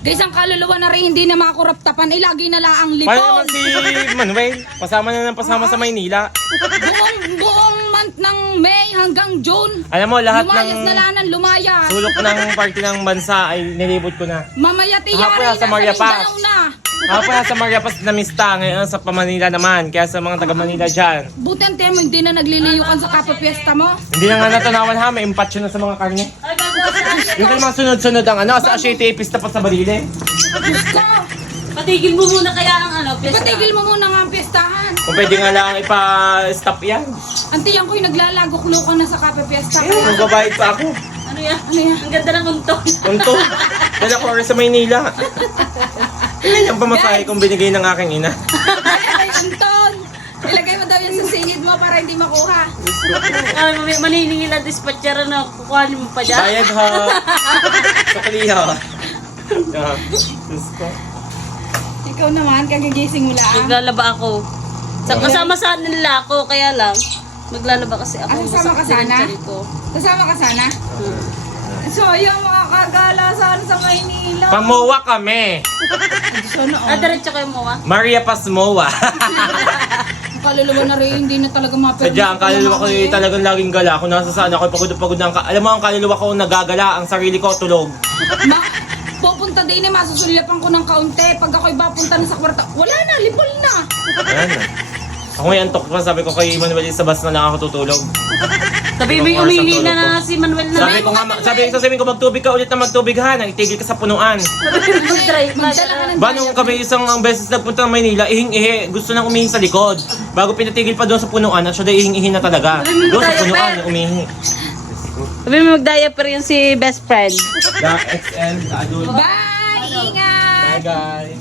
Guys, ang kaluluwa na rin hindi na makuraptapan. Lagi na lang ang Paano lipon. naman si Manuel? Pasama sa Maynila. Buong month ng May hanggang June. Alam mo, lahat Lumayas ng na lanan, lumayas. sulok ng party ng bansa ay nilibot ko na. Mamaya Kahapon tiyari nasa Maria Paz. Mindanao na. Ako sa Maria Paz na mista, ngayon sa Manila naman. Kaya sa mga taga Manila dyan. Buti ang tiyan mo, hindi na nagliliyukan sa kapapiesta mo. Hindi na nga natanawan ha, may impact yun na sa mga karne. Yung ka mga sunod-sunod ang ano, sa Asyete, pista pa sa Balile. Gusto! Patigil mo muna kaya ang ano, piyesta. Patigil mo muna nga ang piestahan. Kung pwede nga lang ipa-stop yan. Ang tiyan ko'y naglalagok-lukan na sa kapapiesta. Kung babayad pa ako. Ano yan? Ano yan? Ang ganda ng untok. Unto, dala ko oras sa Maynila. Ilan yung pamasahe kong binigay ng aking ina? Ay, Anton! Ilagay mo daw yan sa singid mo para hindi makuha. Ay, maniningil ang dispatcher na kukuhanin mo pa dyan. Bayad ha. Sa kaliha. Diyos ko. Ikaw naman, kagigising mo lang. Maglalaba ako. Kasama sa nila ako, kaya lang. Maglalaba kasi ako. Ah, sasama ka sana? Ko. Kasama ka sana? So, yung mga kagala sana sa Maynila. Pamowa kami. Sana Diretso kayo mo, ah. Maria Paz Mowa. Ang kaluluwa na rin, hindi na talaga mapagod. Sadya, ang kaluluwa ko ay talagang laging gala. Kung nasa saan ako, pagod na alam mo, ang kaluluwa ko nagagala. Ang sarili ko, tulog. Pupunta din eh, masusulyapan ko ng kaunti. Pag ako'y papunta na sa kwarta, wala na, libol na. Ayan na. Ako may antok pa, sabi ko kay Manuel sa bus na lang ako tutulog. Sabi mo Ilang oras ang umihi tulog na ko. si Manuel na. Sabi ko nga, sabihin ko magtubig ka ulit na magtubig ha, itigil ka sa punuan. Mag-drive na siya. Magdala ka ng Ba nung kami isang beses nagpunta ng Maynila, ihing-ihi, gusto nang umihi sa likod. Bago pinatigil pa doon sa punuan, at siya dahil ihing-ihi na talaga. Doon sa punuan, yung umihi. Sabi mo mag-diaper yung si best friend. The XL, the adult. Bye! Ingat! Bye guys.